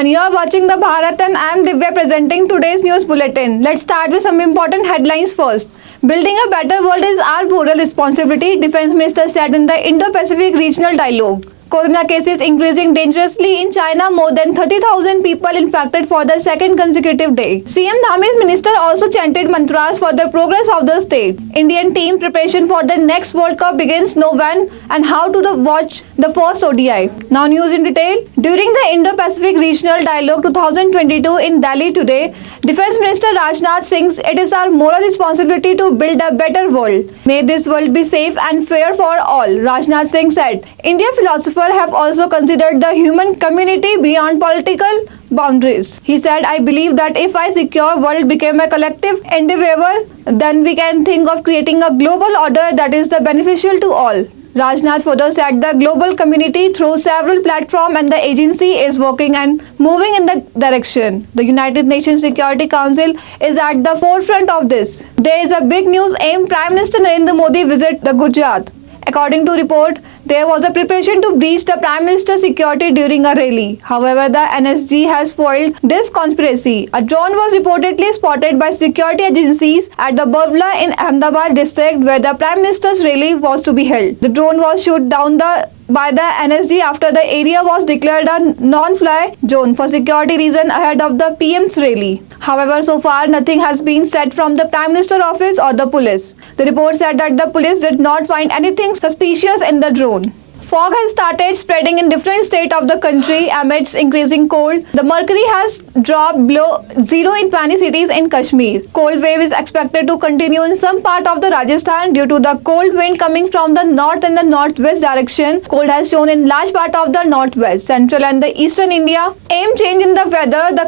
everyone, you are watching the Bharat and I am Divya presenting today's news bulletin. Let's start with some important headlines first. Building a better world is our moral responsibility, Defense Minister said in the Indo-Pacific Regional Dialogue. Corona cases increasing dangerously in China, more than 30,000 people infected for the second consecutive day. CM Dhami's minister also chanted mantras for the progress of the state. Indian team preparation for the next World Cup begins, know when and how to watch the first ODI. Now news in detail. During the Indo-Pacific Regional Dialogue 2022 in Delhi today, Defense Minister Rajnath Singh said it is our moral responsibility to build a better world. May this world be safe and fair for all, Rajnath Singh said. Indian philosophers have also considered the human community beyond political boundaries. He said, I believe that if a secure world became a collective endeavor, then we can think of creating a global order that is the beneficial to all. Rajnath further said the global community through several platforms and the agency is working and moving in that direction. The United Nations Security Council is at the forefront of this. There is a big news aim Prime Minister Narendra Modi visit the Gujarat. According to report, there was a preparation to breach the Prime Minister's security during a rally. However, the NSG has foiled this conspiracy. A drone was reportedly spotted by security agencies at the Bavla in Ahmedabad district where the Prime Minister's rally was to be held. The drone was shot down by the NSG after the area was declared a non-fly zone for security reasons ahead of the PM's rally. However, so far nothing has been said from the Prime Minister office or the police. The report said that the police did not find anything suspicious in the drone. Fog has started spreading in different states of the country amidst increasing cold. The mercury has dropped below zero in many cities in Kashmir. Cold wave is expected to continue in some part of the Rajasthan due to the cold wind coming from the north and the northwest direction. Cold has shown in large part of the northwest, central and the eastern India. Aim change in the weather. The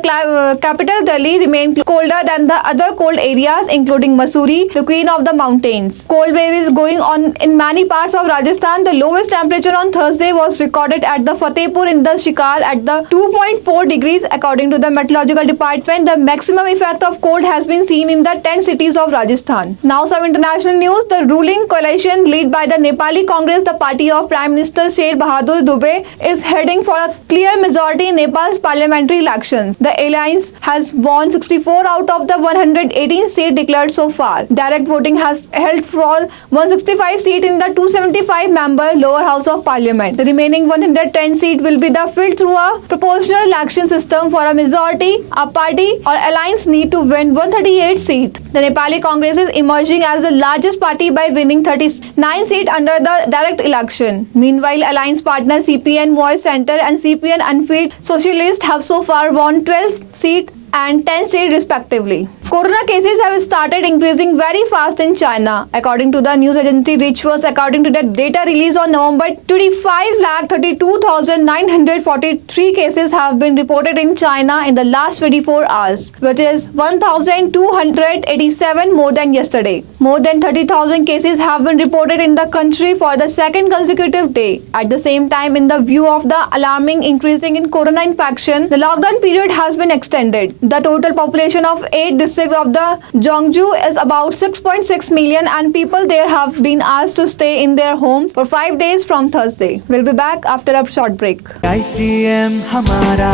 capital Delhi remained colder than the other cold areas including Mussoorie, the queen of the mountains. Cold wave is going on in many parts of Rajasthan. The lowest temperature on Thursday was recorded at the Fatehpur in the Shikar at the 2.4 degrees. According to the meteorological department, the maximum effect of cold has been seen in the 10 cities of Rajasthan. Now some international news. The ruling coalition led by the Nepali Congress, the party of Prime Minister Sher Bahadur Dube, is heading for a clear majority in Nepal's parliamentary elections. The alliance has won 64 out of the 118 seats declared so far. Direct voting has held for 165 seats in the 275-member lower house of Parliament. The remaining 110 seats will be filled through a proportional election system. For a majority, a party or alliance need to win 138 seats. The Nepali Congress is emerging as the largest party by winning 39 seats under the direct election. Meanwhile, alliance partners CPN Voice Center and CPN Unfit Socialist have so far won 12 seats and 10 seats respectively. Corona cases have started increasing very fast in China. According to the news agency Reuters, according to the data released on November 25,32,943 cases have been reported in China in the last 24 hours, which is 1,287 more than yesterday. More than 30,000 cases have been reported in the country for the second consecutive day. At the same time, in the view of the alarming increasing in corona infection, the lockdown period has been extended. The total population of 8 districts of the Jiangsu is about 6.6 million and people there have been asked to stay in their homes for 5 days from Thursday. We'll be back after a short break. ITM हमारा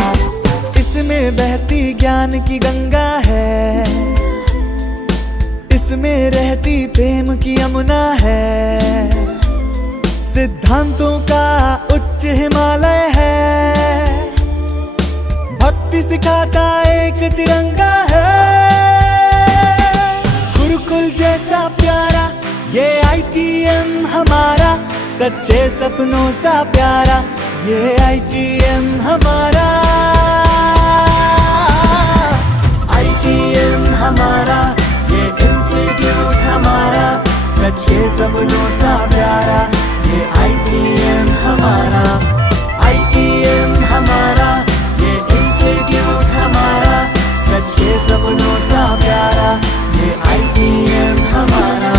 इसमें बहती ज्ञान की गंगा है, इसमें रहती प्रेम की यमुना है, सिद्धांतों का उच्च हिमालय है, भक्ति सिखाता एक तिरंगा है, गुरुकुल जैसा प्यारा ये ITM हमारा, सच्चे सपनों सा प्यारा ये ITM हमारा, ITM हमारा ये इंस्टीट्यूट हमारा, सच्चे सपनों सा प्यारा ये ITM हमारा, ITM हमारा ये इंस्टीट्यूट हमारा, सच्चे सपनों सा प्यारा ये ITM हमारा.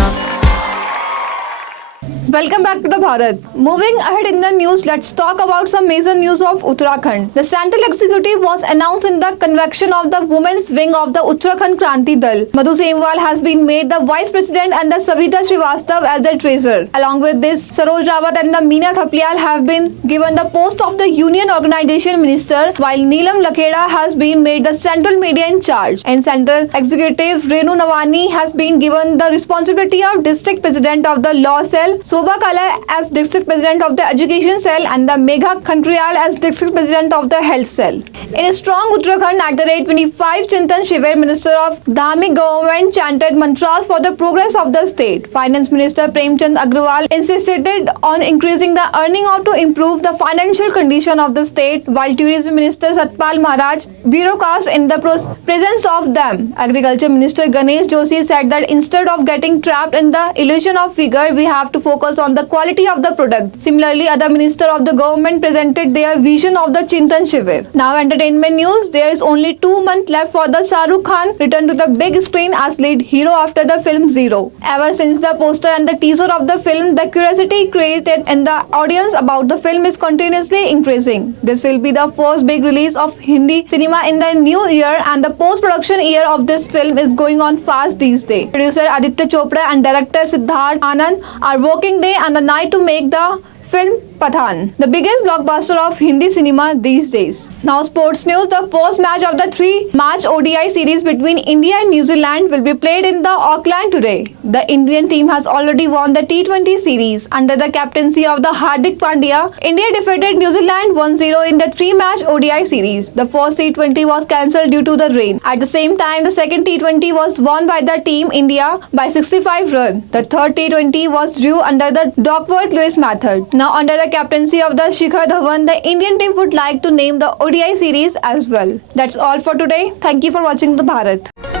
Welcome back to the Bharat. Moving ahead in the news, let's talk about some major news of Uttarakhand. The central executive was announced in the convection of the women's wing of the Uttarakhand Kranti Dal. Madhu Semwal has been made the vice president and the Savita Srivastav as the treasurer. Along with this, Saroj Rawat and the Meena Thapliyal have been given the post of the Union Organization Minister, while Neelam Lakheda has been made the central media in charge. And central executive Renu Navani has been given the responsibility of district president of the law cell, Sobha Kala as district president of the education cell, and the Megha Khankriyal as district president of the health cell. In a strong Uttarakhand at the rate 25, Chintan Shivir, Minister of Dhamik government, chanted mantras for the progress of the state. Finance Minister Premchand Agrawal insisted on increasing the earning out to improve the financial condition of the state, while Tourism Minister Satpal Maharaj bureaucrats in the presence of them. Agriculture Minister Ganesh Joshi said that instead of getting trapped in the illusion of figure, we have to focus on the quality of the product. Similarly, other minister of the government presented their vision of the Chintan Shivir. Now entertainment news, there is only 2 months left for the Shah Rukh Khan return to the big screen as lead hero after the film Zero. Ever since the poster and the teaser of the film, the curiosity created in the audience about the film is continuously increasing. This will be the first big release of Hindi cinema in the new year, and the post-production year of this film is going on fast these days. Producer Aditya Chopra and director Siddharth Anand are working day and the night to make the film Pathan, the biggest blockbuster of Hindi cinema these days. Now sports news, the first match of the 3-match ODI series between India and New Zealand will be played in the Auckland today. The Indian team has already won the T20 series. Under the captaincy of the Hardik Pandya, India defeated New Zealand 1-0 in the 3-match ODI series. The first T20 was cancelled due to the rain. At the same time, the second T20 was won by the team India by 65 runs. The third T20 was drew under the Duckworth-Lewis method. Now under the captaincy of the Shikhar Dhawan, the Indian team would like to name the ODI series as well. That's all for today. Thank you for watching the Bharat.